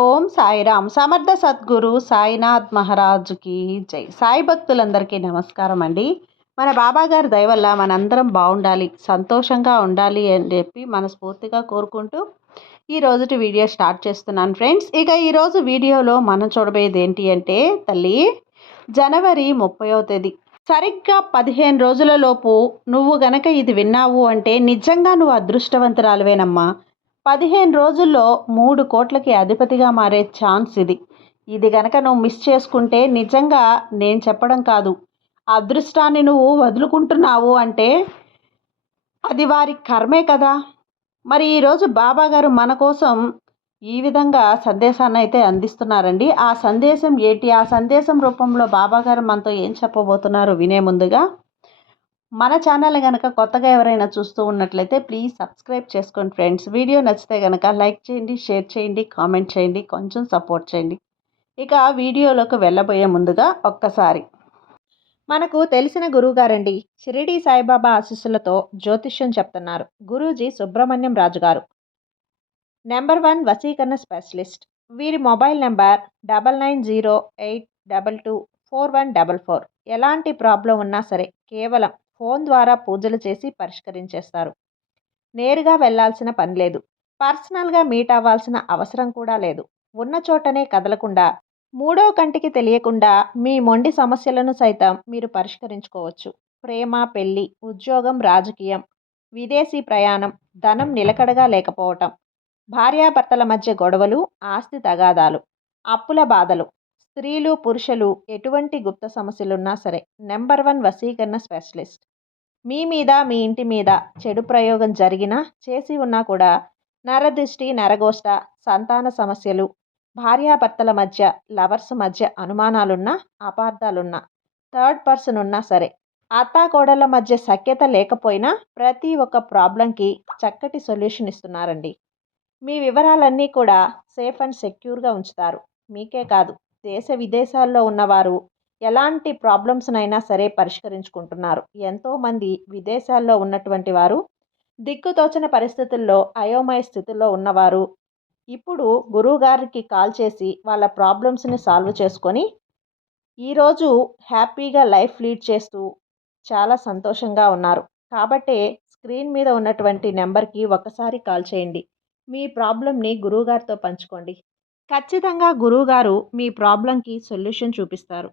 ఓం సాయిరామ్. సమర్థ సద్గురు సాయినాథ్ మహారాజుకి జై. సాయి భక్తులందరికీ నమస్కారం అండి. మన బాబా గారి దయ వల్ల మనందరం బాగుండాలి, సంతోషంగా ఉండాలి అని చెప్పి మనస్ఫూర్తిగా కోరుకుంటూ ఈ రోజుటి వీడియో స్టార్ట్ చేస్తున్నాను ఫ్రెండ్స్. ఇక ఈరోజు వీడియోలో మనం చూడబోయేది ఏంటి అంటే తల్లి, జనవరి 30వ తేదీ సరిగ్గా 15 రోజులలోపు నువ్వు గనక ఇది విన్నావు అంటే నిజంగా నువ్వు అదృష్టవంతురాలువేనమ్మా. 15 రోజుల్లో 3 కోట్లకి అధిపతిగా మారే ఛాన్స్ ఇది. ఇది గనక నువ్వు మిస్ చేసుకుంటే నిజంగా నేను చెప్పడం కాదు, అదృష్టాన్ని నువ్వు వదులుకుంటున్నావు అంటే అది వారి కర్మే కదా. మరి ఈరోజు బాబా గారు మన కోసం ఈ విధంగా సందేశాన్ని అయితే అందిస్తున్నారండి. ఆ సందేశం ఏంటి, ఆ సందేశం రూపంలో బాబా గారు మనతో ఏం చెప్పబోతున్నారు వినే ముందుగా మన ఛానల్ కనుక కొత్తగా ఎవరైనా చూస్తూ ఉన్నట్లయితే ప్లీజ్ సబ్స్క్రైబ్ చేసుకోండి ఫ్రెండ్స్. వీడియో నచ్చితే కనుక లైక్ చేయండి, షేర్ చేయండి, కామెంట్ చేయండి, కొంచెం సపోర్ట్ చేయండి. ఇక వీడియోలోకి వెళ్ళబోయే ముందుగా ఒక్కసారి మనకు తెలిసిన గురువుగారండి, షిరిడి సాయిబాబా ఆశీస్సులతో జ్యోతిష్యం చెప్తున్నారు గురూజీ సుబ్రహ్మణ్యం రాజు గారు, నెంబర్ 1 వశీకరణ స్పెషలిస్ట్. వీరి మొబైల్ నెంబర్ 9908224144. ఎలాంటి ప్రాబ్లం ఉన్నా సరే కేవలం ఫోన్ ద్వారా పూజలు చేసి పరిష్కరించేస్తారు. నేరుగా వెళ్లాల్సిన పని లేదు, పర్సనల్గా మీట్ అవ్వాల్సిన అవసరం కూడా లేదు. ఉన్న చోటనే కదలకుండా, మూడో కంటికి తెలియకుండా మీ మొండి సమస్యలను సైతం మీరు పరిష్కరించుకోవచ్చు. ప్రేమ, పెళ్లి, ఉద్యోగం, రాజకీయం, విదేశీ ప్రయాణం, ధనం నిలకడగా లేకపోవటం, భార్యాభర్తల మధ్య గొడవలు, ఆస్తి తగాదాలు, అప్పుల బాధలు, స్త్రీలు పురుషులు ఎటువంటి గుప్త సమస్యలున్నా సరే నెంబర్ 1 వశీకరణ స్పెషలిస్ట్. మీ మీద, మీ ఇంటి మీద చెడు ప్రయోగం జరిగినా, చేసి ఉన్నా కూడా నరదృష్టి, నరగోష్ట, సంతాన సమస్యలు, భార్యాభర్తల మధ్య, లవర్స్ మధ్య అనుమానాలున్నా, అపార్థాలున్నా, థర్డ్ పర్సన్ ఉన్నా సరే, అత్తాకోడళ్ళ మధ్య సఖ్యత లేకపోయినా ప్రతి ఒక్క ప్రాబ్లంకి చక్కటి సొల్యూషన్ ఇస్తున్నారండి. మీ వివరాలన్నీ కూడా సేఫ్ అండ్ సెక్యూర్గా ఉంచుతారు. మీకే కాదు, దేశ విదేశాల్లో ఉన్నవారు ఎలాంటి ప్రాబ్లమ్స్నైనా సరే పరిష్కరించుకుంటున్నారు. ఎంతోమంది విదేశాల్లో ఉన్నటువంటి వారు, దిక్కుతోచని పరిస్థితుల్లో అయోమయ స్థితిలో ఉన్నవారు ఇప్పుడు గురువుగారికి కాల్ చేసి వాళ్ళ ప్రాబ్లమ్స్ని సాల్వ్ చేసుకొని ఈరోజు హ్యాపీగా లైఫ్ లీడ్ చేస్తూ చాలా సంతోషంగా ఉన్నారు. కాబట్టే స్క్రీన్ మీద ఉన్నటువంటి నెంబర్కి ఒకసారి కాల్ చేయండి. మీ ప్రాబ్లంని గురువుగారితో పంచుకోండి. ఖచ్చితంగా గురువుగారు మీ ప్రాబ్లంకి సొల్యూషన్ చూపిస్తారు.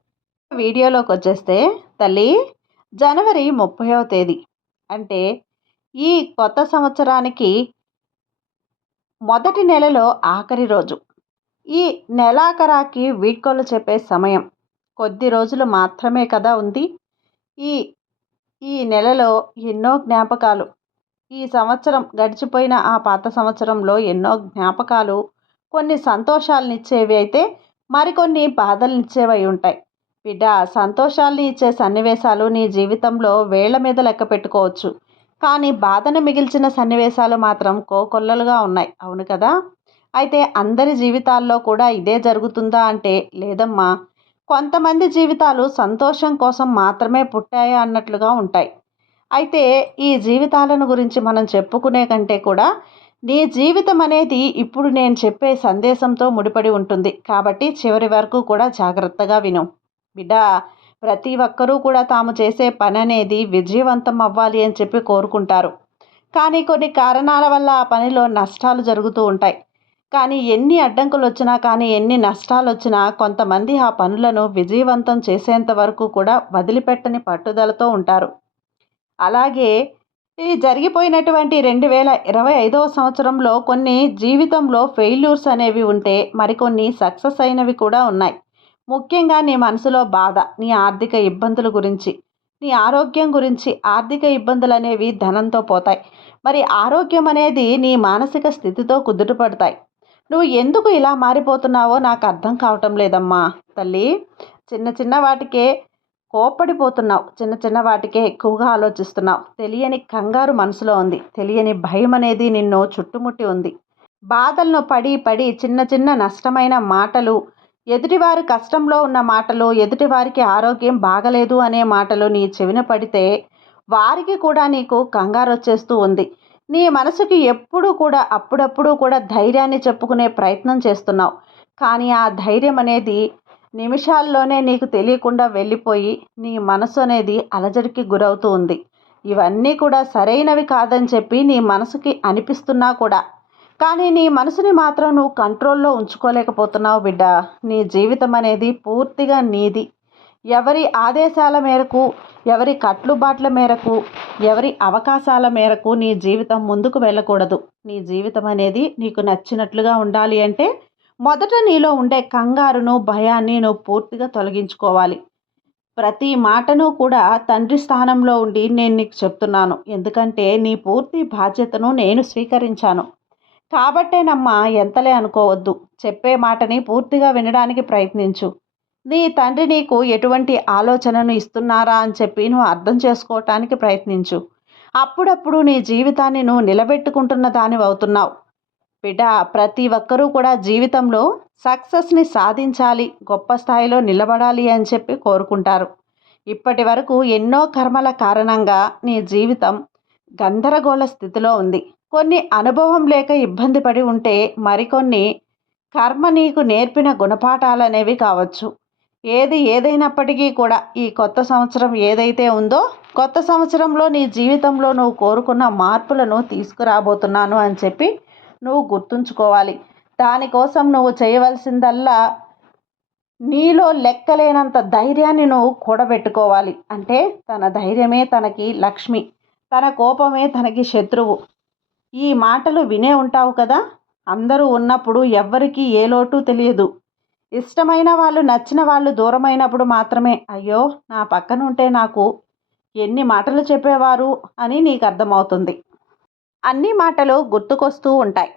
వీడియోలోకి వచ్చేస్తే తల్లి, జనవరి 30వ తేదీ అంటే ఈ కొత్త సంవత్సరానికి మొదటి నెలలో ఆఖరి రోజు. ఈ నెలాఖరాకి వీడ్కోలు చెప్పే సమయం. కొద్ది రోజులు మాత్రమే కదా ఉంది. ఈ ఈ నెలలో ఎన్నో జ్ఞాపకాలు, ఈ సంవత్సరం గడిచిపోయిన ఆ పాత సంవత్సరంలో ఎన్నో జ్ఞాపకాలు, కొన్ని సంతోషాలనిచ్చేవి అయితే మరికొన్ని బాధలనిచ్చేవి ఉంటాయి. బిడ్డ, సంతోషాలని ఇచ్చే సన్నివేశాలు నీ జీవితంలో వేళ్ల మీద లెక్క పెట్టుకోవచ్చు, కానీ బాధను మిగిల్చిన సన్నివేశాలు మాత్రం కోకొల్లలుగా ఉన్నాయి. అవును కదా. అయితే అందరి జీవితాల్లో కూడా ఇదే జరుగుతుందా అంటే లేదమ్మా. కొంతమంది జీవితాలు సంతోషం కోసం మాత్రమే పుట్టాయా అన్నట్లుగా ఉంటాయి. అయితే ఈ జీవితాలను గురించి మనం చెప్పుకునే కంటే కూడా నీ జీవితం అనేది ఇప్పుడు నేను చెప్పే సందేశంతో ముడిపడి ఉంటుంది. కాబట్టి చివరి వరకు కూడా జాగ్రత్తగా విను బిడ్డ. ప్రతి ఒక్కరూ కూడా తాము చేసే పని అనేది విజయవంతం అవ్వాలి అని చెప్పి కోరుకుంటారు. కానీ కొన్ని కారణాల వల్ల ఆ పనిలో నష్టాలు జరుగుతూ ఉంటాయి. కానీ ఎన్ని అడ్డంకులు వచ్చినా, కానీ ఎన్ని నష్టాలు వచ్చినా కొంతమంది ఆ పనులను విజయవంతం చేసేంత వరకు కూడా వదిలిపెట్టని పట్టుదలతో ఉంటారు. అలాగే ఈ జరిగిపోయినటువంటి 2025వ సంవత్సరంలో కొన్ని జీవితంలో ఫెయిల్యూర్స్ అనేవి ఉంటే మరికొన్ని సక్సెస్ అయినవి కూడా ఉన్నాయి. ముఖ్యంగా నీ మనసులో బాధ, నీ ఆర్థిక ఇబ్బందుల గురించి, నీ ఆరోగ్యం గురించి. ఆర్థిక ఇబ్బందులు అనేవి ధనంతో పోతాయి, మరి ఆరోగ్యం అనేది నీ మానసిక స్థితితో కుదుటపడతాయి. నువ్వు ఎందుకు ఇలా మారిపోతున్నావో నాకు అర్థం కావటం లేదమ్మా తల్లి. చిన్న చిన్న వాటికే కోప్పడిపోతున్నావు, చిన్న చిన్న వాటికే ఎక్కువగా ఆలోచిస్తున్నావు. తెలియని కంగారు మనసులో ఉంది, తెలియని భయం అనేది నిన్ను చుట్టుముట్టి ఉంది. బాధలను పడి పడి చిన్న చిన్న నష్టమైన మాటలు, ఎదుటివారి కష్టంలో ఉన్న మాటలు, ఎదుటివారికి ఆరోగ్యం బాగలేదు అనే మాటలు నీ చెవిన పడితే వారికి కూడా నీకు కంగారు వచ్చేస్తూ ఉంది. నీ మనసుకి ఎప్పుడూ కూడా అప్పుడప్పుడు కూడా ధైర్యాన్ని చెప్పుకునే ప్రయత్నం చేస్తున్నావు. కానీ ఆ ధైర్యం అనేది నిమిషాల్లోనే నీకు తెలియకుండా వెళ్ళిపోయి నీ మనసు అనేది అలజడికి గురవుతూ ఉంది. ఇవన్నీ కూడా సరైనవి కాదని చెప్పి నీ మనసుకి అనిపిస్తున్నా కూడా, కానీ నీ మనసుని మాత్రం నువ్వు కంట్రోల్లో ఉంచుకోలేకపోతున్నావు బిడ్డ. నీ జీవితం అనేది పూర్తిగా నీది. ఎవరి ఆదేశాల మేరకు, ఎవరి కట్టుబాట్ల మేరకు, ఎవరి అవకాశాల మేరకు నీ జీవితం ముందుకు వెళ్ళకూడదు. నీ జీవితం అనేది నీకు నచ్చినట్లుగా ఉండాలి అంటే మొదట నీలో ఉండే కంగారును, భయాన్ని నువ్వు పూర్తిగా తొలగించుకోవాలి. ప్రతి మాటను కూడా తండ్రి స్థానంలో ఉండి నేను నీకు చెప్తున్నాను. ఎందుకంటే నీ పూర్తి బాధ్యతను నేను స్వీకరించాను. కాబట్టేనమ్మా, ఎంతలే అనుకోవద్దు. చెప్పే మాటని పూర్తిగా వినడానికి ప్రయత్నించు. నీ తండ్రి నీకు ఎటువంటి ఆలోచనను ఇస్తున్నారా అని చెప్పి నువ్వు అర్థం చేసుకోవటానికి ప్రయత్నించు. అప్పుడప్పుడు నీ జీవితాన్ని నువ్వు నిలబెట్టుకుంటున్న దానివి అవుతున్నావు. బిడ్డ, ప్రతి ఒక్కరూ కూడా జీవితంలో సక్సెస్ని సాధించాలి, గొప్ప స్థాయిలో నిలబడాలి అని చెప్పి కోరుకుంటారు. ఇప్పటి వరకు ఎన్నో కర్మల కారణంగా నీ జీవితం గందరగోళ స్థితిలో ఉంది. కొన్ని అనుభవం లేక ఇబ్బంది పడి ఉంటే, మరికొన్ని కర్మ నీకు నేర్పిన గుణపాఠాలనేవి కావచ్చు. ఏది ఏదైనప్పటికీ కూడా ఈ కొత్త సంవత్సరం ఏదైతే ఉందో, కొత్త సంవత్సరంలో నీ జీవితంలో నువ్వు కోరుకున్న మార్పులను తీసుకురాబోతున్నాను అని చెప్పి నువ్వు గుర్తుంచుకోవాలి. దానికోసం నువ్వు చేయవలసిందల్లా నీలో లెక్కలేనంత ధైర్యాన్ని నువ్వు కూడబెట్టుకోవాలి. అంటే తన ధైర్యమే తనకి లక్ష్మి, తన కోపమే తనకి శత్రువు. ఈ మాటలు వినే ఉంటావు కదా. అందరూ ఉన్నప్పుడు ఎవ్వరికీ ఏ లోటు తెలియదు. ఇష్టమైన వాళ్ళు, నచ్చిన వాళ్ళు దూరమైనప్పుడు మాత్రమే అయ్యో నా పక్కన ఉంటే నాకు ఎన్ని మాటలు చెప్పేవారు అని నీకు అర్థమవుతుంది. అన్ని మాటలు గుర్తుకొస్తూ ఉంటాయి.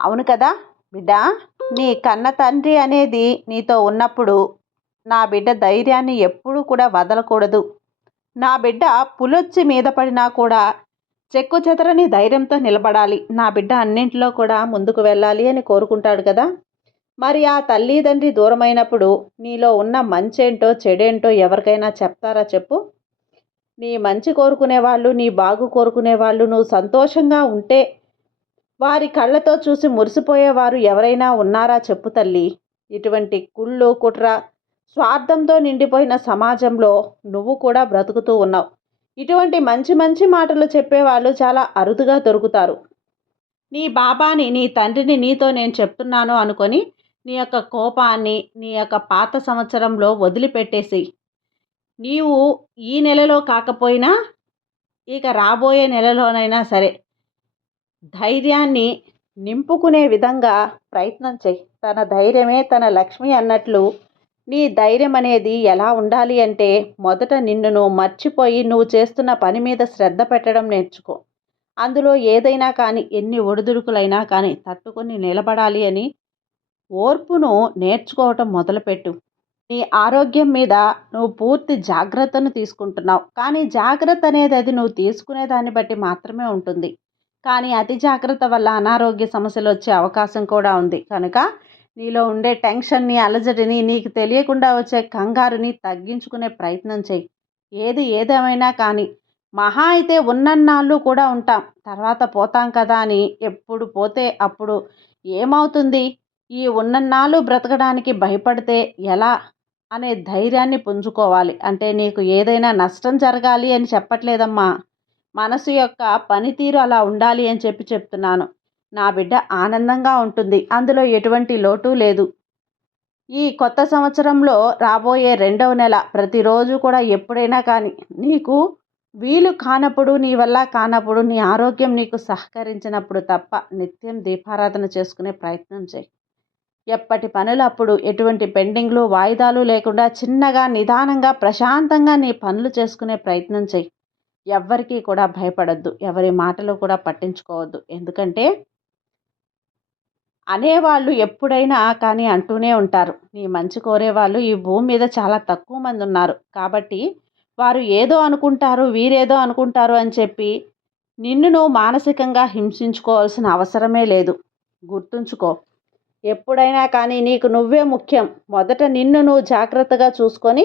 అవును కదా బిడ్డ. నీ కన్న తండ్రి అనేది నీతో ఉన్నప్పుడు నా బిడ్డ ధైర్యాన్ని ఎప్పుడూ కూడా వదలకూడదు. నా బిడ్డ పులొచ్చి మీద పడినా కూడా చెక్కు చెదరని ధైర్యంతో నిలబడాలి. నా బిడ్డ అన్నింటిలో కూడా ముందుకు వెళ్ళాలి అని కోరుకుంటాడు కదా. మరి ఆ తల్లిదండ్రి దూరమైనప్పుడు నీలో ఉన్న మంచేంటో చెడేంటో ఎవరికైనా చెప్తారా చెప్పు? నీ మంచి కోరుకునే వాళ్ళు, నీ బాగు కోరుకునే వాళ్ళు, నువ్వు సంతోషంగా ఉంటే వారి కళ్ళతో చూసి మురిసిపోయేవారు ఎవరైనా ఉన్నారా చెప్పు తల్లి. ఇటువంటి కుళ్ళు, కుట్ర, స్వార్థంతో నిండిపోయిన సమాజంలో నువ్వు కూడా బ్రతుకుతూ ఉన్నావు. ఇటువంటి మంచి మంచి మాటలు చెప్పేవాళ్ళు చాలా అరుదుగా దొరుకుతారు. నీ బాబాని, నీ తండ్రిని నీతో నేను చెప్తున్నాను అనుకొని నీ యొక్క కోపాన్ని నీ యొక్క పాత సంవత్సరంలో వదిలిపెట్టేసి, నీవు ఈ నెలలో కాకపోయినా ఇక రాబోయే నెలలోనైనా సరే ధైర్యాన్ని నింపుకునే విధంగా ప్రయత్నం చెయ్యి. తన ధైర్యమే తన లక్ష్మి అన్నట్లు నీ ధైర్యం అనేది ఎలా ఉండాలి అంటే, మొదట నిన్ను నువ్వు మర్చిపోయి నువ్వు చేస్తున్న పని మీద శ్రద్ధ పెట్టడం నేర్చుకో. అందులో ఏదైనా కానీ, ఎన్ని ఒడిదుడుకులైనా కానీ తట్టుకొని నిలబడాలి అని ఓర్పును నేర్చుకోవటం మొదలుపెట్టు. నీ ఆరోగ్యం మీద నువ్వు పూర్తి జాగ్రత్తను తీసుకుంటున్నావు. కానీ జాగ్రత్త అనేది అది నువ్వు తీసుకునే దాన్ని బట్టి మాత్రమే ఉంటుంది. కానీ అతి జాగ్రత్త వల్ల అనారోగ్య సమస్యలు వచ్చే అవకాశం కూడా ఉంది. కనుక నీలో ఉండే టెన్షన్ని, అలజడిని, నీకు తెలియకుండా వచ్చే కంగారుని తగ్గించుకునే ప్రయత్నం చేయి. ఏది ఏదేమైనా కానీ మహా అయితే ఉన్నన్నాళ్ళు కూడా ఉంటాం, తర్వాత పోతాం కదా అని ఎప్పుడు పోతే అప్పుడు ఏమవుతుంది? ఈ ఉన్నన్నాళ్ళు బ్రతకడానికి భయపడితే ఎలా అనే ధైర్యాన్ని పుంజుకోవాలి. అంటే నీకు ఏదైనా నష్టం జరగాలి అని చెప్పట్లేదమ్మా. మనసు యొక్క పనితీరు అలా ఉండాలి అని చెప్పి చెప్తున్నాను. నా బిడ్డ ఆనందంగా ఉంటుంది, అందులో ఎటువంటి లోటు లేదు. ఈ కొత్త సంవత్సరంలో రాబోయే 2వ నెల ప్రతిరోజు కూడా ఎప్పుడైనా కానీ నీకు వీలు కానప్పుడు, నీ వల్ల కానప్పుడు, నీ ఆరోగ్యం నీకు సహకరించినప్పుడు తప్ప నిత్యం దీపారాధన చేసుకునే ప్రయత్నం చేయి. ఎప్పటి పనులు అప్పుడు, ఎటువంటి పెండింగ్లు, వాయిదాలు లేకుండా చిన్నగా, నిదానంగా, ప్రశాంతంగా నీ పనులు చేసుకునే ప్రయత్నం చేయి. ఎవ్వరికీ కూడా భయపడొద్దు, ఎవరి మాటలు కూడా పట్టించుకోవద్దు. ఎందుకంటే అనేవాళ్ళు ఎప్పుడైనా కానీ అంటూనే ఉంటారు. నీ మంచి కోరేవాళ్ళు ఈ భూమి మీద చాలా తక్కువ మంది ఉన్నారు. కాబట్టి వారు ఏదో అనుకుంటారు, వీరేదో అనుకుంటారు అని చెప్పి నిన్ను నువ్వు మానసికంగా హింసించుకోవాల్సిన అవసరమే లేదు. గుర్తుంచుకో, ఎప్పుడైనా కానీ నీకు నువ్వే ముఖ్యం. మొదట నిన్ను నువ్వు జాగ్రత్తగా చూసుకొని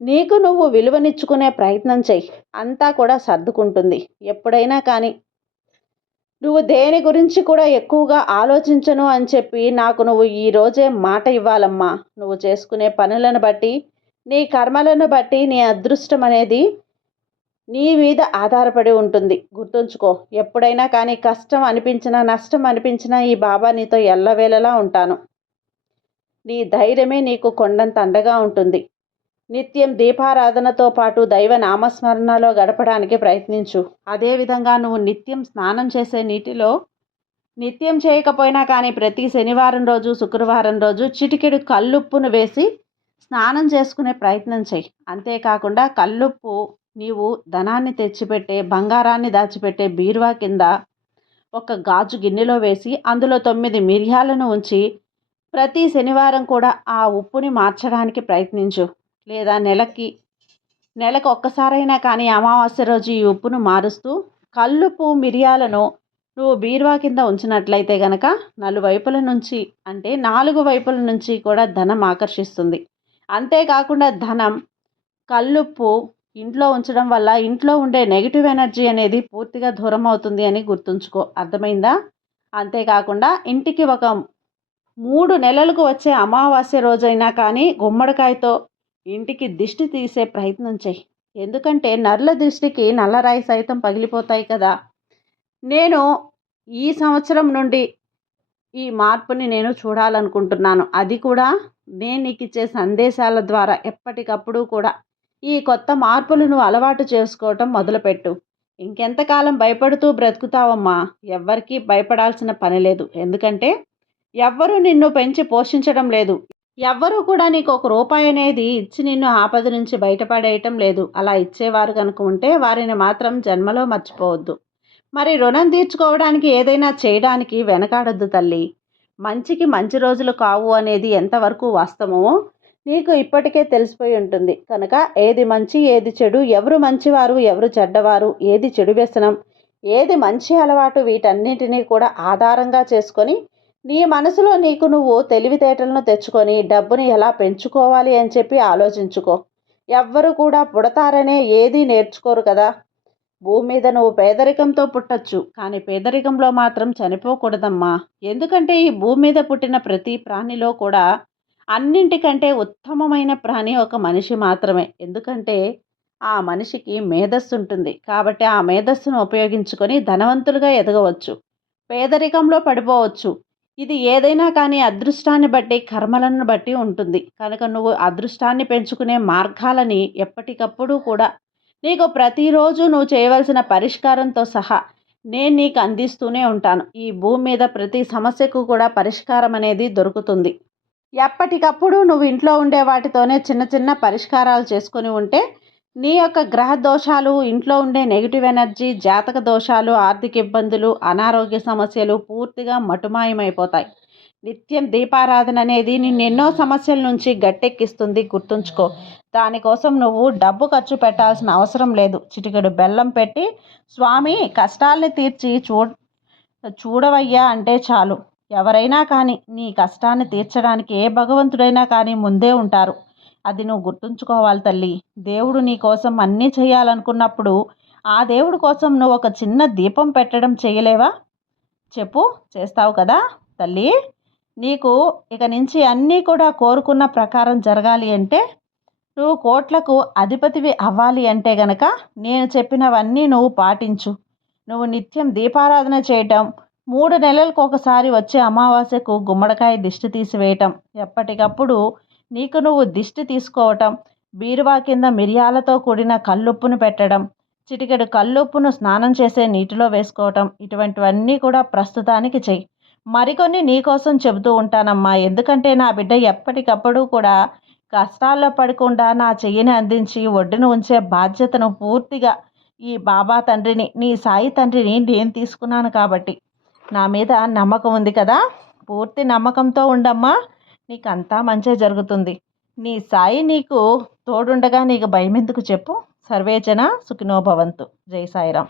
నీకు నువ్వు విలువనిచ్చుకునే ప్రయత్నం చెయ్యి. అంతా కూడా సర్దుకుంటుంది. ఎప్పుడైనా కానీ నువ్వు దేని గురించి కూడా ఎక్కువగా ఆలోచించను అని చెప్పి నాకు నువ్వు ఈరోజే మాట ఇవ్వాలమ్మా. నువ్వు చేసుకునే పనులను బట్టి, నీ కర్మలను బట్టి నీ అదృష్టం అనేది నీ మీద ఆధారపడి ఉంటుంది. గుర్తుంచుకో. ఎప్పుడైనా కానీ కష్టం అనిపించినా, నష్టం అనిపించినా ఈ బాబా నీతో ఎల్లవేళలా ఉంటాను. నీ ధైర్యమే నీకు కొండంత అండగా ఉంటుంది. నిత్యం దీపారాధనతో పాటు దైవ నామస్మరణలో గడపడానికి ప్రయత్నించు. అదేవిధంగా నువ్వు నిత్యం స్నానం చేసే నీటిలో నిత్యం చేయకపోయినా కానీ ప్రతి శనివారం రోజు, శుక్రవారం రోజు చిటికెడు కల్లుప్పును వేసి స్నానం చేసుకునే ప్రయత్నం చెయ్యి. అంతేకాకుండా కల్లుప్పు నీవు ధనాన్ని తెచ్చిపెట్టే, బంగారాన్ని దాచిపెట్టే బీరువా కింద ఒక గాజు గిన్నెలో వేసి అందులో 9 మిరియాలను ఉంచి ప్రతి శనివారం కూడా ఆ ఉప్పుని మార్చడానికి ప్రయత్నించు. లేదా నెలకు ఒక్కసారైనా కానీ అమావాస్య రోజు ఈ ఉప్పును మారుస్తూ కల్లుప్పు మిరియాలను నువ్వు బీరువా కింద ఉంచినట్లయితే గనక నలువైపుల నుంచి అంటే 4 వైపుల నుంచి కూడా ధనం ఆకర్షిస్తుంది. అంతేకాకుండా కల్లుప్పు ఇంట్లో ఉంచడం వల్ల ఇంట్లో ఉండే నెగిటివ్ ఎనర్జీ అనేది పూర్తిగా దూరం అవుతుంది అని గుర్తుంచుకో. అర్థమైందా? అంతేకాకుండా ఇంటికి ఒక 3 నెలలకు వచ్చే అమావాస్య రోజైనా కానీ గుమ్మడికాయతో ఇంటికి దిష్టి తీసే ప్రయత్నం చెయ్యి. ఎందుకంటే నర్ల దృష్టికి నల్లరాయి సైతం పగిలిపోతాయి కదా. నేను ఈ సంవత్సరం నుండి ఈ మార్పుని నేను చూడాలనుకుంటున్నాను. అది కూడా నేను నీకు ఇచ్చే సందేశాల ద్వారా ఎప్పటికప్పుడు కూడా ఈ కొత్త మార్పులను అలవాటు చేసుకోవటం మొదలుపెట్టు. ఇంకెంతకాలం భయపడుతూ బ్రతుకుతావమ్మా? ఎవ్వరికీ భయపడాల్సిన పని లేదు. ఎందుకంటే ఎవ్వరూ నిన్ను పెంచి పోషించడం లేదు. ఎవ్వరూ కూడా నీకు ₹1 అనేది ఇచ్చి నిన్ను ఆపద నుంచి బయటపడేయటం లేదు. అలా ఇచ్చేవారు కనుక ఉంటే వారిని మాత్రం జన్మలో మర్చిపోవద్దు. మరి రుణం తీర్చుకోవడానికి ఏదైనా చేయడానికి వెనకాడొద్దు తల్లి. మంచికి మంచి రోజులు కావు అనేది ఎంతవరకు వాస్తవమో నీకు ఇప్పటికే తెలిసిపోయి ఉంటుంది. కనుక ఏది మంచి ఏది చెడు, ఎవరు మంచివారు ఎవరు చెడ్డవారు, ఏది చెడు వ్యసనం, ఏది మంచి అలవాటు, వీటన్నిటినీ కూడా ఆధారంగా చేసుకొని నీ మనసులో నీకు నువ్వు తెలివితేటలను తెచ్చుకొని డబ్బుని ఎలా పెంచుకోవాలి అని చెప్పి ఆలోచించుకో. ఎవ్వరు కూడా పుడతారనే ఏదీ నేర్చుకోరు కదా. భూమి మీద నువ్వు పేదరికంతో పుట్టచ్చు, కానీ పేదరికంలో మాత్రం చనిపోకూడదమ్మా. ఎందుకంటే ఈ భూమి మీద పుట్టిన ప్రతి ప్రాణిలో కూడా అన్నింటికంటే ఉత్తమమైన ప్రాణి ఒక మనిషి మాత్రమే. ఎందుకంటే ఆ మనిషికి మేధస్సు ఉంటుంది. కాబట్టి ఆ మేధస్సును ఉపయోగించుకొని ధనవంతులుగా ఎదగవచ్చు, పేదరికంలో పడిపోవచ్చు. ఇది ఏదైనా కానీ అదృష్టాన్ని బట్టి, కర్మలను బట్టి ఉంటుంది. కనుక నువ్వు అదృష్టాన్ని పెంచుకునే మార్గాలని ఎప్పటికప్పుడు కూడా నీకు ప్రతిరోజు నువ్వు చేయవలసిన పరిష్కారంతో సహా నేను నీకు అందిస్తూనే ఉంటాను. ఈ భూమి మీద ప్రతి సమస్యకు కూడా పరిష్కారం అనేది దొరుకుతుంది. ఎప్పటికప్పుడు నువ్వు ఇంట్లో ఉండే వాటితోనే చిన్న చిన్న పరిష్కారాలు చేసుకొని ఉంటే నీ యొక్క గ్రహ దోషాలు, ఇంట్లో ఉండే నెగిటివ్ ఎనర్జీ, జాతక దోషాలు, ఆర్థిక ఇబ్బందులు, అనారోగ్య సమస్యలు పూర్తిగా మటుమాయమైపోతాయి. నిత్యం దీపారాధన అనేది నిన్నెన్నో సమస్యల నుంచి గట్టెక్కిస్తుంది. గుర్తుంచుకో. దానికోసం నువ్వు డబ్బు ఖర్చు పెట్టాల్సిన అవసరం లేదు. చిటికెడు బెల్లం పెట్టి స్వామి కష్టాల్ని తీర్చి చూడవయ్యా అంటే చాలు. ఎవరైనా కానీ నీ కష్టాన్ని తీర్చడానికి ఏ భగవంతుడైనా కానీ ముందే ఉంటారు. అది నువ్వు గుర్తుంచుకోవాలి తల్లి. దేవుడు నీ కోసం అన్నీ చేయాలనుకున్నప్పుడు ఆ దేవుడి కోసం నువ్వు ఒక చిన్న దీపం పెట్టడం చేయలేవా? చెప్పు, చేస్తావు కదా తల్లి. నీకు ఇక నుంచి అన్నీ కూడా కోరుకున్న ప్రకారం జరగాలి అంటే, నువ్వు కోట్లకు అధిపతివి అవ్వాలి అంటే గనక నేను చెప్పినవన్నీ నువ్వు పాటించు. నువ్వు నిత్యం దీపారాధన చేయటం, 3 నెలలకు ఒకసారి వచ్చే అమావాస్యకు గుమ్మడికాయ దిష్టి తీసివేయటం, ఎప్పటికప్పుడు నీకు నువ్వు దిష్టి తీసుకోవటం, బీరువా కింద మిరియాలతో కూడిన కల్లుప్పును పెట్టడం, చిటికెడు కల్లుప్పును స్నానం చేసే నీటిలో వేసుకోవటం, ఇటువంటివన్నీ కూడా ప్రస్తుతానికి చెయ్యి. మరికొన్ని నీకోసం చెబుతూ ఉంటానమ్మా. ఎందుకంటే నా బిడ్డ ఎప్పటికప్పుడు కూడా కష్టాల్లో పడకుండా నా చెయ్యిని అందించి ఒడ్డున ఉంచే బాధ్యతను పూర్తిగా ఈ బాబా తండ్రిని, నీ సాయి తండ్రిని నేను తీసుకున్నాను. కాబట్టి నా మీద నమ్మకం ఉంది కదా. పూర్తి నమ్మకంతో ఉండమ్మా. నీకంతా మంచే జరుగుతుంది. నీ సాయి నీకు తోడుండగా నీకు భయం ఎందుకు చెప్పు. సర్వేజన సుఖినో భవంతు. జై సాయిరాం.